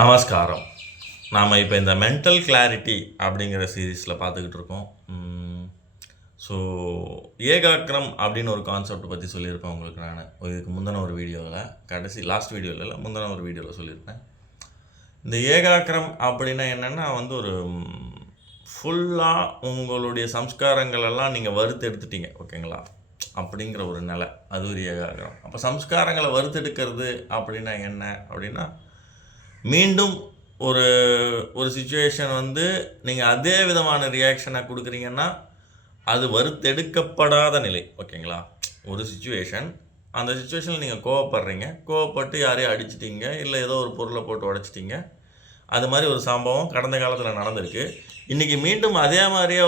நமஸ்காரம். நாம் இப்போ இந்த மென்டல் கிளாரிட்டி அப்படிங்கிற சீரீஸில் பார்த்துக்கிட்டு இருக்கோம். ஸோ ஏகாக்கிரம் அப்படின்னு ஒரு கான்செப்ட் பற்றி சொல்லியிருப்பேன் உங்களுக்கு. நான் இதுக்கு முந்தின ஒரு வீடியோவில் லாஸ்ட் வீடியோவில் இல்லை, முந்தின ஒரு வீடியோவில் சொல்லியிருப்பேன். இந்த ஏகாக்கிரம் அப்படின்னா என்னென்னா ஒரு ஃபுல்லாக உங்களுடைய சம்ஸ்காரங்கள் எல்லாம் நீங்கள் வறுத்து எடுத்துட்டீங்க, ஓகேங்களா? அப்படிங்கிற ஒரு நிலை, அது ஒரு ஏகாக்கிரம். அப்போ சம்ஸ்காரங்களை வறுத்தெடுக்கிறது அப்படின்னா என்ன அப்படின்னா, மீண்டும் ஒரு ஒரு சுச்சுவேஷன் நீங்கள் அதே விதமான ரியாக்ஷனை கொடுக்குறீங்கன்னா அது வறுத்தெடுக்கப்படாத நிலை, ஓகேங்களா? ஒரு சுச்சுவேஷன், அந்த சுச்சுவேஷனில் நீங்கள் கோவப்படுறீங்க, கோவப்பட்டு யாரையும் அடிச்சிட்டிங்க, இல்லை ஏதோ ஒரு பொருளை போட்டு உடைச்சிட்டிங்க. அது மாதிரி ஒரு சம்பவம் கடந்த காலத்தில் நடந்திருக்கு. இன்றைக்கி மீண்டும் அதே மாதிரியே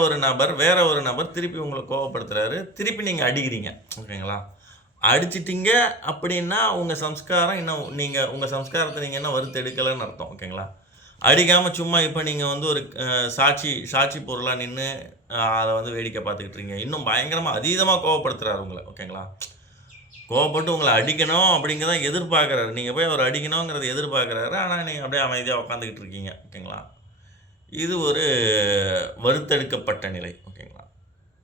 வேற ஒரு நபர் திருப்பி உங்களை கோவப்படுத்துகிறாரு, திருப்பி நீங்கள் அடிக்கிறீங்க, ஓகேங்களா? அடிச்சிட்டிங்க அப்படின்னா உங்கள் சம்ஸ்காரம் இன்னும் உங்கள் சம்ஸ்காரத்தை நீங்கள் என்ன வறுத்து எடுக்கலைன்னு அர்த்தம், ஓகேங்களா? அடிக்காமல் சும்மா இப்போ நீங்கள் ஒரு சாட்சி பொருளாக நின்று அதை வேடிக்கை பார்த்துக்கிட்டுருங்க. இன்னும் பயங்கரமாக அதீதமாக கோவப்படுத்துகிறாரு உங்களை, ஓகேங்களா? கோவப்பட்டு உங்களை அடிக்கணும் அப்படிங்கிறதான் எதிர்பார்க்குறாரு. நீங்கள் போய் அவர் அடிக்கணுங்கிறத எதிர்பார்க்குறாரு, ஆனால் நீங்கள் அப்படியே அமைதியாக உட்காந்துக்கிட்டு இருக்கீங்க, ஓகேங்களா? இது ஒரு வறுத்தெடுக்கப்பட்ட நிலை, ஓகேங்களா?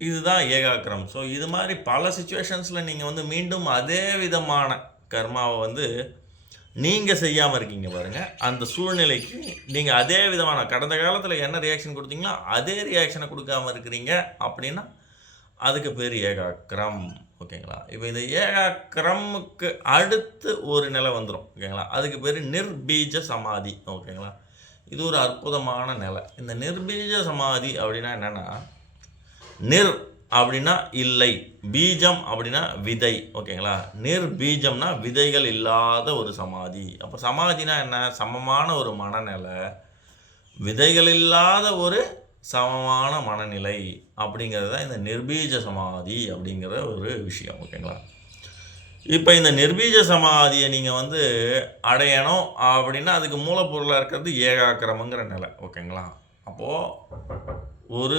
இதுதான் ஏகாக்கிரம். ஸோ இது மாதிரி பல சுச்சுவேஷன்ஸில் நீங்கள் மீண்டும் அதே விதமான கர்மாவை நீங்கள் செய்யாமல் இருக்கீங்க பாருங்கள். அந்த சூழ்நிலைக்கு நீங்கள் அதே விதமான கடந்த காலத்தில் என்ன ரியாக்ஷன் கொடுத்தீங்களோ அதே ரியாக்ஷனை கொடுக்காமல் இருக்கிறீங்க அப்படின்னா அதுக்கு பேர் ஏகாக்கிரம், ஓகேங்களா? இப்போ இந்த ஏகாக்கிரமுக்கு அடுத்து ஒரு நிலை வந்துடும், ஓகேங்களா? அதுக்கு பேர் நிர்பீஜ சமாதி, ஓகேங்களா? இது ஒரு அற்புதமான நிலை. இந்த நிர்பீஜ சமாதி அப்படின்னா என்னென்னா, நிர் அப்படின்னா இல்லை, பீஜம் அப்படின்னா விதை, ஓகேங்களா? நிர்பீஜம்னா விதைகள் இல்லாத ஒரு சமாதி. அப்போ சமாதினா என்ன? சமமான ஒரு மனநிலை, விதைகள் இல்லாத ஒரு சமமான மனநிலை அப்படிங்கிறது தான் இந்த நிர்பீஜ சமாதி அப்படிங்கிற ஒரு விஷயம், ஓகேங்களா? இப்போ இந்த நிர்பீஜ சமாதியை நீங்கள் அடையணும் அப்படின்னா அதுக்கு மூலப்பொருளாக இருக்கிறது ஏகாக்கிரமங்கிற நிலை, ஓகேங்களா? அப்போது ஒரு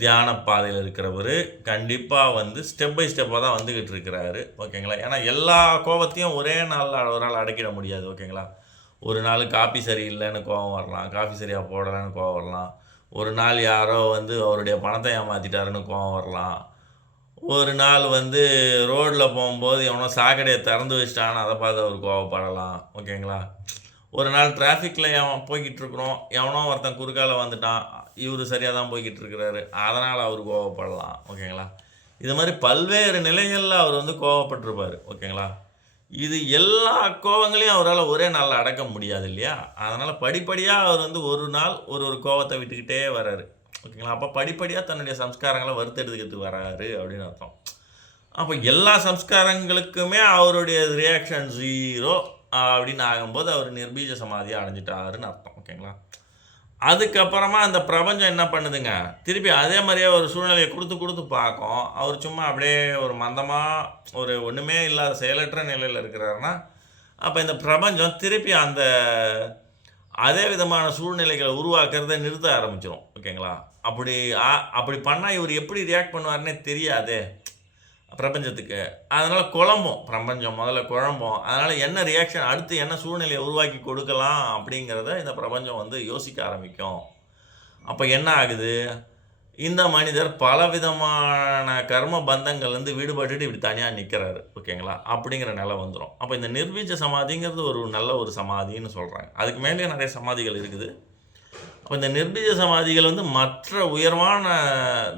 தியான பாதையில் இருக்கிறவர் கண்டிப்பாக ஸ்டெப் பை ஸ்டெப்பாக தான் வந்துக்கிட்டு இருக்கிறாரு, ஓகேங்களா? ஏன்னா எல்லா கோபத்தையும் ஒரே நாளில் ஒரு நாள் அடக்கிட முடியாது, ஓகேங்களா? ஒரு நாள் காப்பி சரியில்லைன்னு கோபம் வரலாம், காஃபி சரியாக போடலைன்னு கோபம் வரலாம். ஒரு நாள் யாரோ அவருடைய பணத்தை ஏமாற்றிட்டாருன்னு கோபம் வரலாம். ஒரு நாள் ரோட்டில் போகும்போது எவனோ சாக்கடையை திறந்து வச்சிட்டான்னு அதை பார்த்து அவர் கோவப்படலாம், ஓகேங்களா? ஒரு நாள் டிராஃபிக்கில் போய்கிட்டு இருக்கிறோம், எவனோ ஒருத்தன் குறுக்கால வந்துட்டான், இவர் சரியாக தான் போய்கிட்டு இருக்கிறாரு, அதனால் அவர் கோவப்படலாம், ஓகேங்களா? இது மாதிரி பல்வேறு நிலைகளில் அவர் கோவப்பட்டிருப்பார், ஓகேங்களா? இது எல்லா கோவங்களையும் அவரால் ஒரே நாளில் அடக்க முடியாது இல்லையா? அதனால் படிப்படியாக அவர் ஒரு நாள் ஒரு கோவத்தை விட்டுக்கிட்டே வர்றாரு, ஓகேங்களா? அப்போ படிப்படியாக தன்னுடைய சம்ஸ்காரங்களை வறுத்தெடுத்துக்கிட்டு வராரு அப்படின்னு அர்த்தம். அப்போ எல்லா சம்ஸ்காரங்களுக்குமே அவருடைய ரியாக்ஷன் 0 அப்படின்னு ஆகும்போது அவர் நிர்பீஜ சமாதியை அடைஞ்சிட்டாருன்னு அர்த்தம், ஓகேங்களா? அதுக்கப்புறமா அந்த பிரபஞ்சம் என்ன பண்ணுதுங்க, திருப்பி அதே மாதிரியே ஒரு சூழ்நிலையை கொடுத்து பார்க்கும். அவர் சும்மா அப்படியே ஒரு மந்தமாக ஒன்றுமே இல்லாத செயலற்ற நிலையில் இருக்கிறாருன்னா அப்போ இந்த பிரபஞ்சம் திருப்பி அதே விதமான சூழ்நிலைகளை உருவாக்குறதை நிறுத்த ஆரம்பிச்சிடும், ஓகேங்களா? அப்படி பண்ணால் இவர் எப்படி ரியாக்ட் பண்ணுவார்னே தெரியாதே பிரபஞ்சத்துக்கு. அதனால் பிரபஞ்சம் முதல்ல குழம்பும். அதனால் என்ன ரியாக்ஷன், அடுத்து என்ன சூழ்நிலையை உருவாக்கி கொடுக்கலாம் அப்படிங்கிறத இந்த பிரபஞ்சம் யோசிக்க ஆரம்பிக்கும். அப்போ என்ன ஆகுது, இந்த மனிதர் பலவிதமான கர்ம பந்தங்கள்லேருந்து விடுபட்டுட்டு இப்படி தனியாக நிற்கிறாரு, ஓகேங்களா? அப்படிங்கிற நிலை வந்துடும். அப்போ இந்த நிர்பீஜ சமாதிங்கிறது ஒரு நல்ல ஒரு சமாதின்னு சொல்கிறாங்க. அதுக்கு மேலே நிறைய சமாதிகள் இருக்குது. அப்போ இந்த நிர்பீஜ சமாதிகள் மற்ற உயர்வான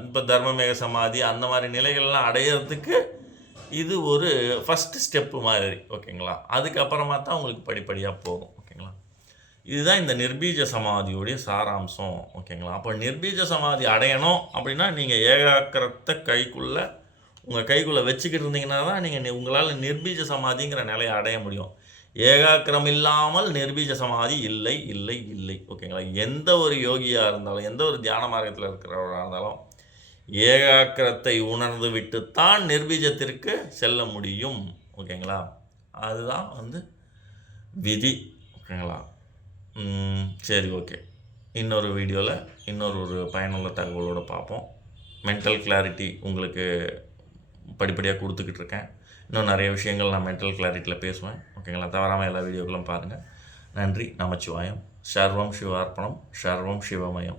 இப்போ தர்மமேக சமாதி அந்த மாதிரி நிலைகள்லாம் அடையிறதுக்கு இது ஒரு ஃபஸ்ட்டு ஸ்டெப்பு மாதிரி, ஓகேங்களா? அதுக்கப்புறமா தான் உங்களுக்கு படிப்படியாக போகும், ஓகேங்களா? இதுதான் இந்த நிர்பீஜ சமாதியோடைய சாராம்சம், ஓகேங்களா? அப்போ நிர்பீஜ சமாதி அடையணும் அப்படின்னா நீங்கள் ஏகாக்கிரத்தை உங்கள் கைக்குள்ளே வச்சுக்கிட்டு இருந்தீங்கன்னா தான் நீங்கள் உங்களால் நிர்பீஜ சமாதிங்கிற நிலையை அடைய முடியும். ஏகாக்கிரம் இல்லாமல் நிர்பீஜ சமாதி இல்லை இல்லை இல்லை, ஓகேங்களா? எந்த ஒரு யோகியாக இருந்தாலும், எந்த ஒரு தியான மார்க்கத்தில் இருக்கிறவராக இருந்தாலும் ஏகாக்கிரத்தை உணர்ந்து விட்டுத்தான் நிர்பீஜத்திற்கு செல்ல முடியும், ஓகேங்களா? அதுதான் விதி, ஓகேங்களா? சரி, ஓகே. இன்னொரு வீடியோவில் இன்னொரு பயனுள்ள தகவலோடு பார்ப்போம். மென்டல் கிளாரிட்டி உங்களுக்கு படிப்படியாக கொடுத்துக்கிட்டு இருக்கேன். இன்னும் நிறைய விஷயங்கள் நான் மென்டல் கிளாரிட்டியில் பேசுவேன், ஓகேங்களா? தவறாமல் எல்லா வீடியோக்களும் பாருங்கள். நன்றி. நமச்சிவாயம். சர்வம் சிவார்ப்பணம். சர்வம் சிவமயம்.